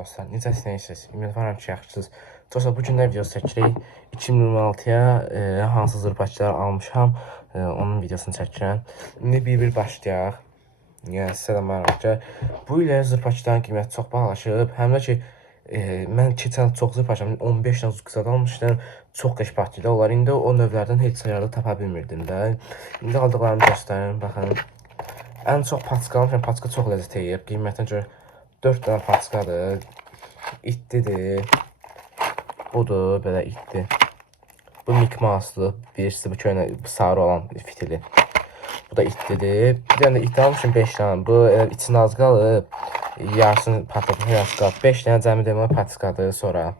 dostlar. Necəsiniz? Ümidvaram ki, yaxşısınız. Dostlar, bu gün nə video çəkirik? 2026-ya hansı zırpaçılar almışam, onun videosunu çəkirəm. İndi bir-bir başlayaq. Yəni, sizə də maraq ki, bu ilə zırpaçıların qiyməti çox bahalaşıb. Həm də ki, mən keçən çox zırpaçam, 15 dənə zukizad almışdım. Çox qəş partiydə. Onlar indi o növlərdən heç sayarda tapa bilmirdim də. İndi aldıqlarımı göstərim, baxın. Ən çox paçka almışam, paçka çox ləzzət eləyib. Qiymətinə görə 4 dənə paçkadır. İtlidir. Budur, belə itli. Bu Mickey Mouse'dur. Birisi bu köynə sarı olan fitili. Bu da itlidir. Bir dənə də itli almışım 5 dənə. Bu içində az qalıb. Yarısını patlatmışam, yarısı qalıb. 5 dənə cəmi deməli paçkadır sonra.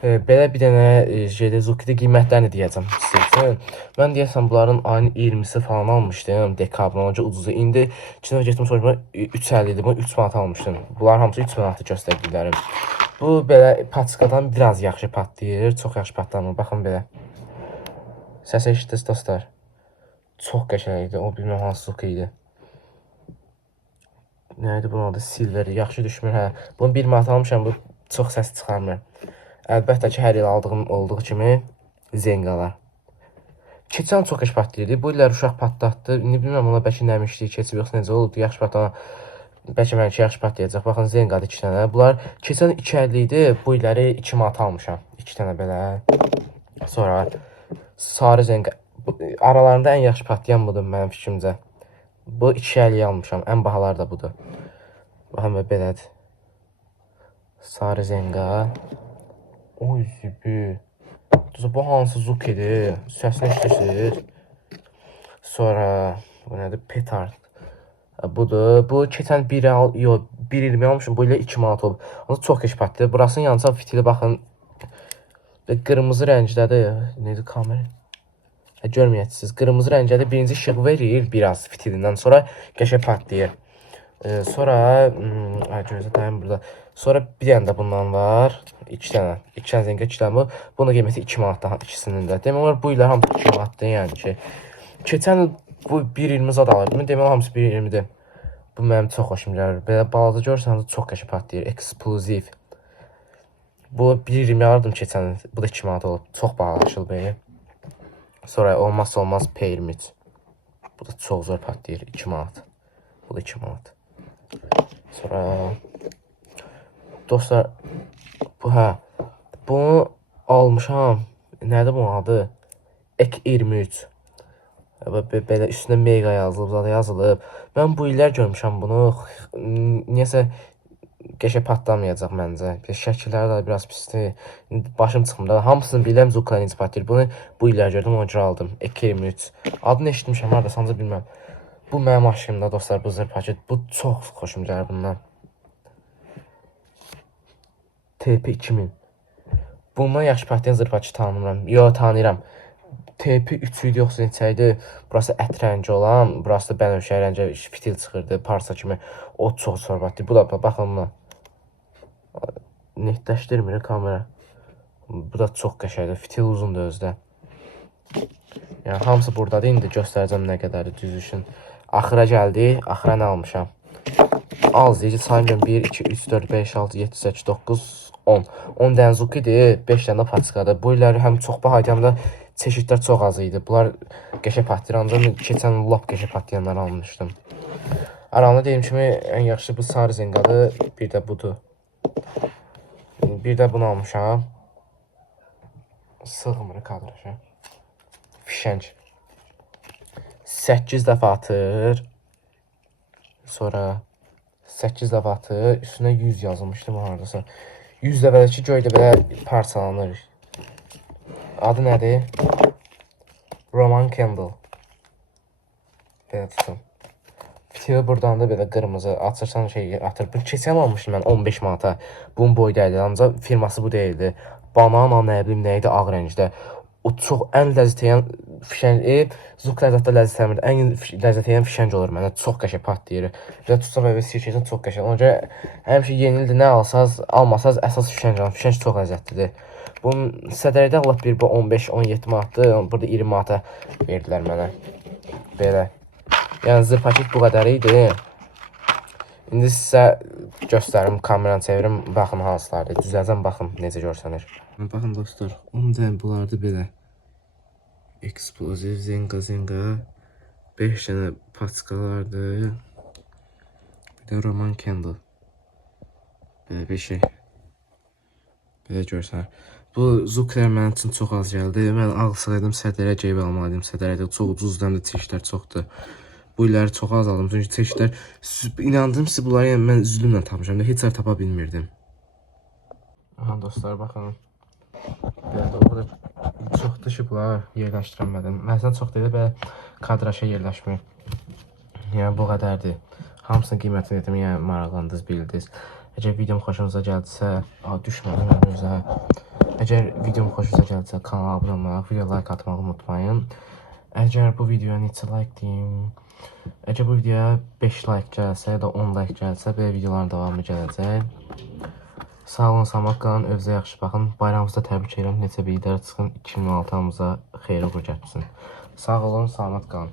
Belə bir dənə Zuki'də qiymətlərini deyəcəm sizə üçün. Mən deyəsəm bunların ayın 20'si falan almışdım. Dekabrın onca ucuzu. İndi içində getdim soruşma 3.50 idi. Bunu 3 manat almışdım. Bunlar hamısı 3 manatı göstərdiklərim. Bu belə paçkadan biraz yaxşı patlayır. Çox yaxşı patlamır. Baxın belə. Səs eşitdiniz dostlar. Çox qəşəng idi. O bilməm hansı Zuki idi. Nə idi bunun adı? Silveri. Yaxşı düşmür hə. Bunu 1 manat almışam. Bu çox səs çıxarmır. Əlbəttə ki, hər il aldığım olduğu kimi zengalar. Keçən çox qəş patlayırdı. Bu illər uşaq patlatdı. İndi bilmirəm ona bəlkə nəmişlik keçib yoxsa necə oldu. Yaxşı patlama. Bəlkə mənimki yaxşı patlayacaq. Baxın zengadır 2 dənə. Bunlar keçən 2.50 idi. Bu illəri 2 manat almışam. 2 dənə belə. Sonra sarı zenga. Aralarında ən yaxşı patlayan budur mənim fikrimcə. Bu 2.50 almışam. Ən bahaları da budur. Baxın belədir. Sarı zenga. Oy zibi. Bu hansı Zuki'dir? Səsini eşidirsiniz. Sonra bu nədir? Petard. Budur. Bu keçən 1.20 almışım. Bu ilə 2 manat olub. Onu çox geç patlayır. Burasının yanında fitili baxın. Qırmızı rəngdədir. Nədir kamera? Görməyəcəksiniz. Qırmızı rəngdədir. Birinci işıq verir biraz fitilindən. Sonra qəşəng patlayır. Sonra gözə dayan burada. Sonra bir dənə də bundan var. 2 dənə. 2 dənə zengə, 2 dənə bu. Bunun qiyməti 2 manat daha ikisinin də. Demək olar bu illər hamısı 2 manatdır yəni ki. Keçən il bu 1.20 zad alırdım. Demək olar hamısı 1.20'dir. Bu mənim çox xoşum gəlir. Belə balaca görsəniz çox qəşəng patlayır. Ekskluziv. Bu 1.20 alırdım keçən il. Bu da 2 manat olub. Çox bahalaşıl belə. Sonra olmazsa olmaz Pyramid. Bu da çox zor patlayır. 2 manat. Bu da 2 manat. Sonra dostlar bu bunu almışam. Nədir bunun adı? Ek 23. Belə üstündə mega yazılıb, zaten yazılıb. Mən bu illər görmüşəm bunu. Niyəsə qəşəng patlamayacaq məncə. Şəkilləri də biraz pisdir. Başım çıxmır. Hamısını biləm Zuki'nin patlayır. Bunu bu illər gördüm, ona görə aldım. Ek 23. Adını eşitmişəm, harada sanca bilməm. Bu mənim aşkımda dostlar, bu zırpaçı. Bu çox xoşum gəlir bundan. TP2000. Bundan yaxşı patlayan zırpaçı tanımıram. Yox, tanıyıram. TP3 idi yoxsa neçə idi? Burası ət rəngi olan, burası da bənövşə rəngi fitil çıxırdı, parça kimi. O çox sorbatdır. Bu da baxın buna. Netləşdirmir kamera. Bu da çox qəşəngdir. Fitil uzundur özdə. Yəni hamısı burdadır. İndi göstərəcəm nə qədərdir düzüşün. Axıra gəldi. Axıra nə almışam? Az deyəcək saymayacağım. 1, 2, 3, 4, 5, 6, 7, 8, 9, 10. 10 dənə Zuki'dir. 5 dənə paçkadır. Bu illəri həm çox bahaydı, həm də çeşidlər çox az idi. Bunlar qəşəng patlayanda keçən lap qəşəng patlayanları almışdım. Aramda deyim kimi ən yaxşı bu sarı zengadır. Bir də budur. Bir də bunu almışam. Sığmır kadraşa. Fişənc. 8 dəfə atır. Sonra 8 dəfə atır. Üstünə 100 yazılmışdı bu haradasa. 100 dəfədəki göydə belə parçalanır. Adı nədir? Roman Candle. Belə tutun. Fitili buradan da belə qırmızı. Açırsan şey atır. Bu keçən almışdım mən 15 manata. Bunun boydaydı. Ancaq firması bu deyildi. Banana nə bilim nə idi ağ rəngdə. O çox ən ləzzət edən fişəng. Zuki ləzzətdə ləzzət eləmir. Ən ləzzət edən fişəng olur mənə. Çox qəşəng patlayır. Və tutsam və sirkədən çox qəşəng. Ona görə həmişə yeni ildə nə alsaz, almasaz əsas fişəng alın. Fişəng çox ləzzətlidir. Bunun sədərdə Allah bir bu 15-17 manatdır. Burada 20 manata verdilər mənə. Belə. Yəni zırpaçıq bu qədər idi. İndi sizə göstərim, kameranı çevirim, baxın hansılardır. Düzələcəm, baxın necə görsənir. Baxın dostlar, 10 dənə bunlardı belə. Eksplosiv, zenga. 5 dənə paçkalardı. Bir də Roman Candle. Belə bir şey. Belə görsənir. Bu Zukler mənim üçün çox az gəldi. Mən alsaydım sədərə geyib almalıydım. Sədərə çox ucuzdur, həm də tişlər çoxdur. Bu illəri çox az aldım. Çünki tişlər, inandım siz bunları yəni mən zülmlə tapmışam. Heç yer tapa bilmirdim. Aha dostlar baxın. Burada çox dışı bunlar yerləşdirəmədim. Məsələn çox deyil, belə kadraşa yerləşmir. Yəni bu qədərdir. Hamısının qiymətini dedim, yəni maraqlandınız, bildiniz. Əgər videom xoşunuza gəldisə, düşmədim mən özə. Əgər videom xoşunuza gəldisə, kanala abunə olmaq, video like atmağı unutmayın. Əgər bu videoya neçə like deyim, əgər bu videoya 5 like gəlsə ya da 10 like gəlsə, belə videoların davamı gələcək. Sağ olun, salamat qalın, özünüzə yaxşı baxın. Bayramınızda təbrik edirəm, neçə bir idare çıxın, 2016-mıza xeyirli uğur gətirsin. Sağ olun, salamat qalın.